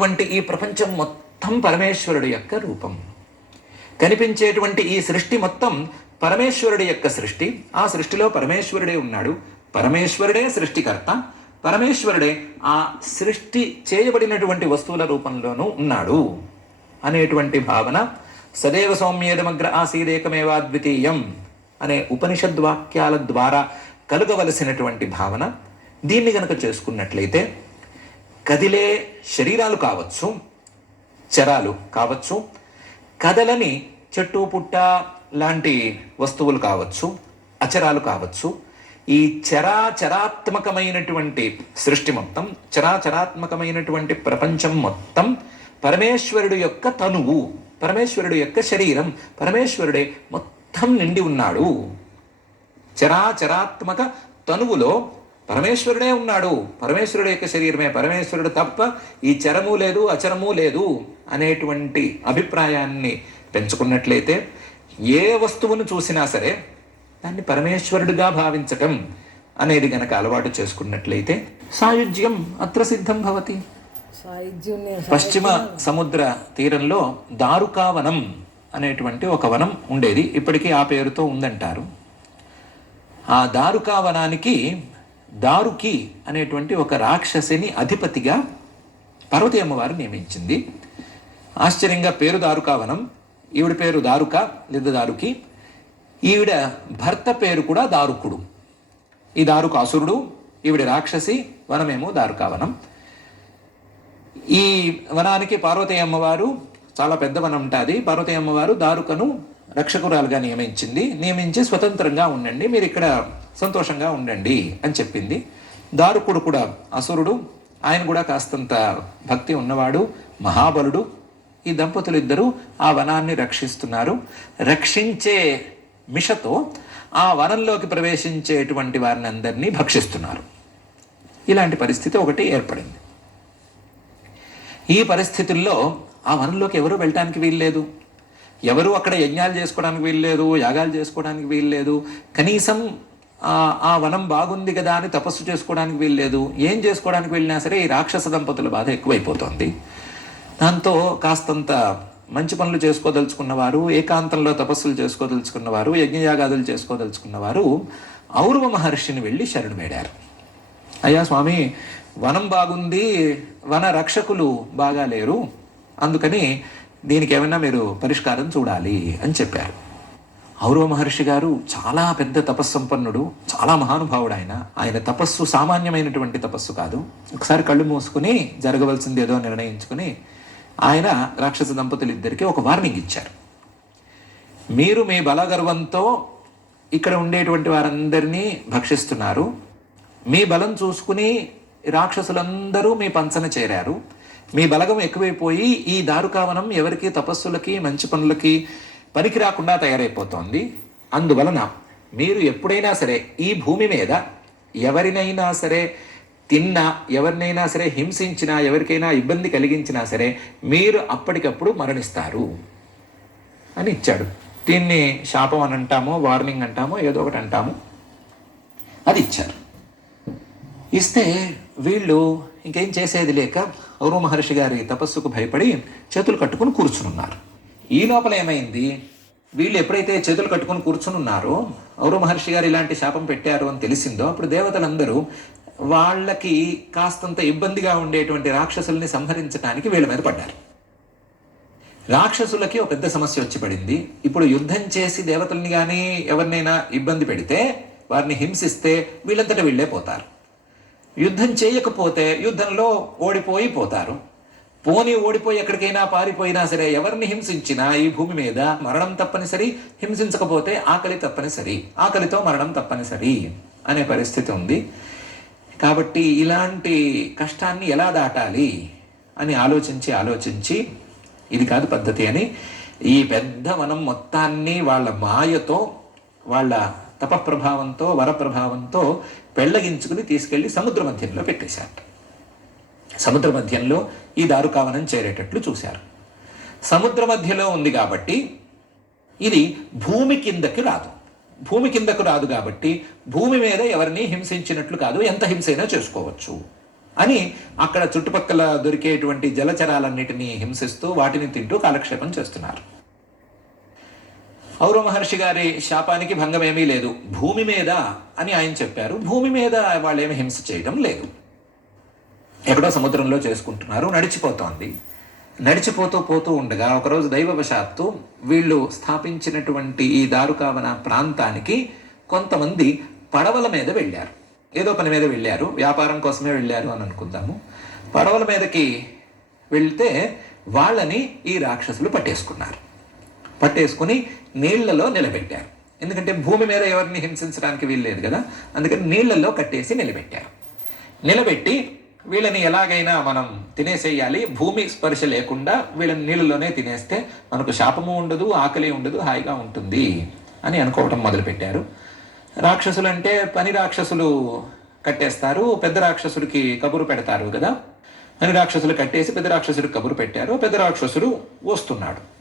కనిపించేటువంటి ఈ ప్రపంచం మొత్తం పరమేశ్వరుడి యొక్క రూపం. కనిపించేటువంటి ఈ సృష్టి మొత్తం పరమేశ్వరుడి యొక్క సృష్టి. ఆ సృష్టిలో పరమేశ్వరుడే ఉన్నాడు. పరమేశ్వరుడే సృష్టికర్త. పరమేశ్వరుడే ఆ సృష్టి చేయబడినటువంటి వస్తువుల రూపంలోనూ ఉన్నాడు అనేటువంటి భావన సదేవ సౌమ్యేదమగ్ర ఆసీదేకమేవాద్వితీయం అనే ఉపనిషద్వాక్యాల ద్వారా కలుగవలసినటువంటి భావన. దీన్ని గనక చేసుకున్నట్లయితే కదిలే శరీరాలు కావచ్చు, చరాలు కావచ్చు, కదలని చెట్టు పుట్ట లాంటి వస్తువులు కావచ్చు, అచరాలు కావచ్చు, ఈ చరాచరాత్మకమైనటువంటి సృష్టి మొత్తం, చరాచరాత్మకమైనటువంటి ప్రపంచం మొత్తం పరమేశ్వరుడు యొక్క తనువు, పరమేశ్వరుడు యొక్క శరీరం, పరమేశ్వరుడే మొత్తం నిండి ఉన్నాడు. చరాచరాత్మక తనువులో పరమేశ్వరుడే ఉన్నాడు. పరమేశ్వరుడు యొక్క శరీరమే, పరమేశ్వరుడు తప్ప ఈ చరము లేదు, అచరము లేదు అనేటువంటి అభిప్రాయాన్ని పెంచుకున్నట్లయితే ఏ వస్తువును చూసినా సరే దాన్ని పరమేశ్వరుడుగా భావించటం అనేది గనక అలవాటు చేసుకున్నట్లయితే సాయుజ్యం అత్ర సిద్ధం భవతి. పశ్చిమ సముద్ర తీరంలో దారుకావనం అనేటువంటి ఒక వనం ఉండేది. ఇప్పటికీ ఆ పేరుతో ఉందంటారు. ఆ దారుకావనానికి దారుకి అనేటువంటి ఒక రాక్షసిని అధిపతిగా పార్వతీ అమ్మవారు నియమించింది. ఆశ్చర్యంగా పేరు దారుకావనం, ఈవిడ పేరు దారుక లేదా దారుకి. ఈవిడ భర్త పేరు కూడా దారుకుడు. ఈ దారుక అసురుడు, ఈవిడ రాక్షసి, వనమేమో దారుకావనం. ఈ వనానికి పార్వతీ అమ్మవారు, చాలా పెద్ద వనం ఉంటుంది, పార్వతీ అమ్మవారు దారుకను రక్షకురాలుగా నియమించి స్వతంత్రంగా ఉండండి, మీరు ఇక్కడ సంతోషంగా ఉండండి అని చెప్పింది. దారుకుడు కూడా అసురుడు, ఆయన కూడా కాస్తంత భక్తి ఉన్నవాడు, మహాబలుడు. ఈ దంపతులు ఇద్దరు ఆ వనాన్ని రక్షిస్తున్నారు. రక్షించే మిషతో ఆ వనంలోకి ప్రవేశించేటువంటి వారిని అందరినీ భక్షిస్తున్నారు. ఇలాంటి పరిస్థితి ఒకటి ఏర్పడింది. ఈ పరిస్థితుల్లో ఆ వనంలోకి ఎవరూ వెళ్ళటానికి వీల్లేదు. ఎవరు అక్కడ యజ్ఞాలు చేసుకోవడానికి వీల్లేదు, యాగాలు చేసుకోవడానికి వీల్లేదు. కనీసం ఆ వనం బాగుంది కదా అని తపస్సు చేసుకోవడానికి వీల్లేదు. ఏం చేసుకోవడానికి వెళ్ళినా సరే ఈ రాక్షస దంపతుల బాధ ఎక్కువైపోతుంది. దాంతో కాస్తంత మంచి పనులు చేసుకోదలుచుకున్నవారు, ఏకాంతంలో తపస్సులు చేసుకోదలుచుకున్నవారు, యజ్ఞయాగాదులు చేసుకోదలుచుకున్నవారు ఔరవ మహర్షిని వెళ్ళి శరణు వేడారు. అయ్యా స్వామి, వనం బాగుంది, వన రక్షకులు బాగా లేరు, అందుకని దీనికి ఏమైనా మీరు పరిష్కారం చూడాలి అని చెప్పారు. ఔరవ మహర్షి గారు చాలా పెద్ద తపస్సంపన్నుడు, చాలా మహానుభావుడు. ఆయన తపస్సు సామాన్యమైనటువంటి తపస్సు కాదు. ఒకసారి కళ్ళు మూసుకుని జరగవలసింది ఏదో నిర్ణయించుకుని ఆయన రాక్షస దంపతులు ఇద్దరికి ఒక వార్నింగ్ ఇచ్చారు. మీరు మీ బలగర్వంతో ఇక్కడ ఉండేటువంటి వారందరినీ భక్షిస్తున్నారు. మీ బలం చూసుకుని రాక్షసులందరూ మీ పంచన చేరారు. మీ బలగం ఎక్కువైపోయి ఈ దారుకావనం ఎవరికి తపస్సులకి మంచి పనులకి పనికి రాకుండా తయారైపోతోంది. అందువలన మీరు ఎప్పుడైనా సరే ఈ భూమి మీద ఎవరినైనా సరే తిన్నా, ఎవరినైనా సరే హింసించినా, ఎవరికైనా ఇబ్బంది కలిగించినా సరే మీరు అప్పటికప్పుడు మరణిస్తారు అని ఇచ్చాడు. దీన్ని శాపం అని అంటామో, వార్నింగ్ అంటామో, ఏదో ఒకటి అంటాము. అది ఇచ్చారు. ఇస్తే వీళ్ళు ఇంకేం చేసేది లేక ఔరవ మహర్షి గారి తపస్సుకు భయపడి చేతులు కట్టుకుని కూర్చునున్నారు. ఈ లోపల ఏమైంది, వీళ్ళు ఎప్పుడైతే చేతులు కట్టుకుని కూర్చునున్నారో, ఔరవ మహర్షి గారు ఇలాంటి శాపం పెట్టారు అని తెలిసిందో, అప్పుడు దేవతలందరూ వాళ్ళకి కాస్తంత ఇబ్బందిగా ఉండేటువంటి రాక్షసుల్ని సంహరించడానికి వీళ్ళ మీద పడ్డారు. రాక్షసులకి ఒక పెద్ద సమస్య వచ్చి పడింది. ఇప్పుడు యుద్ధం చేసి దేవతల్ని కానీ ఎవరినైనా ఇబ్బంది పెడితే, వారిని హింసిస్తే వీళ్ళంతటా వీళ్ళే పోతారు. యుద్ధం చేయకపోతే యుద్ధంలో పోతారు. ఓడిపోయి ఎక్కడికైనా పారిపోయినా సరే, ఎవరిని హింసించినా ఈ భూమి మీద మరణం తప్పనిసరి, హింసించకపోతే ఆకలి తప్పనిసరి, ఆకలితో మరణం తప్పనిసరి అనే పరిస్థితి ఉంది. కాబట్టి ఇలాంటి కష్టాన్ని ఎలా దాటాలి అని ఆలోచించి ఇది కాదు పద్ధతి అని ఈ పెద్ద వనం మొత్తాన్ని వాళ్ళ మాయతో, వాళ్ళ తపప్రభావంతో, వరప్రభావంతో పెళ్లగించుకుని తీసుకెళ్లి సముద్ర మధ్యంలో పెట్టేశారు. సముద్ర మధ్యంలో ఈ దారుకావనం చేరేటట్లు చూశారు. సముద్ర మధ్యలో ఉంది కాబట్టి ఇది భూమి కిందకి రాదు కాబట్టి భూమి మీద ఎవరిని హింసించినట్లు కాదు, ఎంత హింసైనా చేసుకోవచ్చు అని అక్కడ చుట్టుపక్కల దొరికేటువంటి జలచరాలన్నిటినీ హింసిస్తూ వాటిని తింటూ కాలక్షేపం చేస్తున్నారు. ఔర మహర్షి గారి శాపానికి భంగం ఏమీ లేదు. భూమి మీద అని ఆయన చెప్పారు. భూమి మీద వాళ్ళు ఏమి హింస చేయడం లేదు. ఎక్కడో సముద్రంలో చేసుకుంటున్నారు. నడిచిపోతూ పోతూ ఉండగా ఒకరోజు దైవవశాత్తు వీళ్ళు స్థాపించినటువంటి ఈ దారుకావన ప్రాంతానికి కొంతమంది పడవల మీద వెళ్ళారు. ఏదో పని మీద వెళ్ళారు, వ్యాపారం కోసమే వెళ్ళారు అని అనుకుందాము. పడవల మీదకి వెళ్తే వాళ్ళని ఈ రాక్షసులు పట్టేసుకుని నీళ్లలో నిలబెట్టారు. ఎందుకంటే భూమి మీద ఎవరిని హింసించడానికి వీల్లేదు కదా, అందుకని నీళ్లలో కట్టేసి నిలబెట్టి వీళ్ళని ఎలాగైనా మనం తినేసేయాలి, భూమి స్పర్శ లేకుండా వీళ్ళని నీళ్ళలోనే తినేస్తే మనకు శాపము ఉండదు, ఆకలి ఉండదు, హాయిగా ఉంటుంది అని అనుకోవటం మొదలుపెట్టారు. రాక్షసులు అంటే పని రాక్షసులు కట్టేస్తారు, పెద్ద రాక్షసుడికి కబురు పెడతారు కదా. పని రాక్షసులు కట్టేసి పెద్ద రాక్షసుడికి కబురు పెట్టారు. పెద్ద రాక్షసుడు వస్తున్నాడు.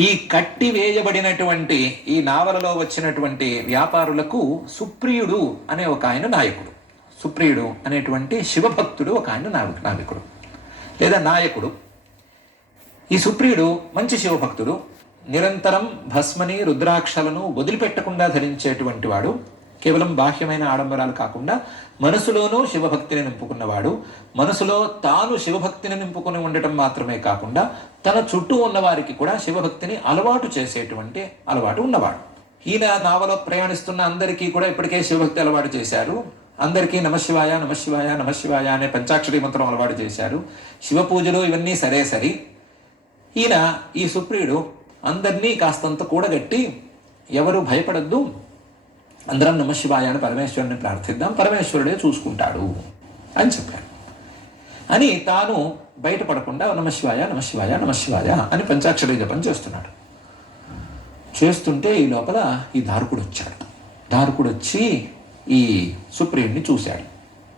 ఈ కట్టి వేయబడినటువంటి ఈ నావలలో వచ్చినటువంటి వ్యాపారులకు సుప్రియుడు అనే ఒక ఆయన నాయకుడు. సుప్రియుడు అనేటువంటి శివభక్తుడు ఒక ఆయన నావికుడు లేదా నాయకుడు. ఈ సుప్రియుడు మంచి శివభక్తుడు. నిరంతరం భస్మని రుద్రాక్షలను వదిలిపెట్టకుండా ధరించేటువంటి వాడు. కేవలం బాహ్యమైన ఆడంబరాలు కాకుండా మనసులోనూ శివభక్తిని నింపుకున్నవాడు. మనసులో తాను శివభక్తిని నింపుకుని ఉండటం మాత్రమే కాకుండా తన చుట్టూ ఉన్నవారికి కూడా శివభక్తిని అలవాటు చేసేటువంటి అలవాటు ఉన్నవాడు. ఈయన నావలో ప్రయాణిస్తున్న అందరికీ కూడా ఇప్పటికే శివభక్తి అలవాటు చేశారు. అందరికీ నమశివాయ నమశివాయ నమశివాయ అనే పంచాక్షరి మంత్రం అలవాటు చేశారు. శివ పూజలు ఇవన్నీ సరే. ఈయన ఈ సుప్రియుడు అందరినీ కాస్తంత కూడగట్టి, ఎవరు భయపడద్దు, అందరం నమశివాయ అని పరమేశ్వరుని ప్రార్థిద్దాం, పరమేశ్వరుడే చూసుకుంటాడు అని చెప్పారు. అని తాను బయటపడకుండా నమశివాయ నమశివాయ నమశివాయ అని పంచాక్షరి జపం చేస్తున్నాడు. చేస్తుంటే ఈ లోపల ఈ దారుకుడు వచ్చాడు. దారుకుడు వచ్చి ఈ సుప్రియుడిని చూశాడు.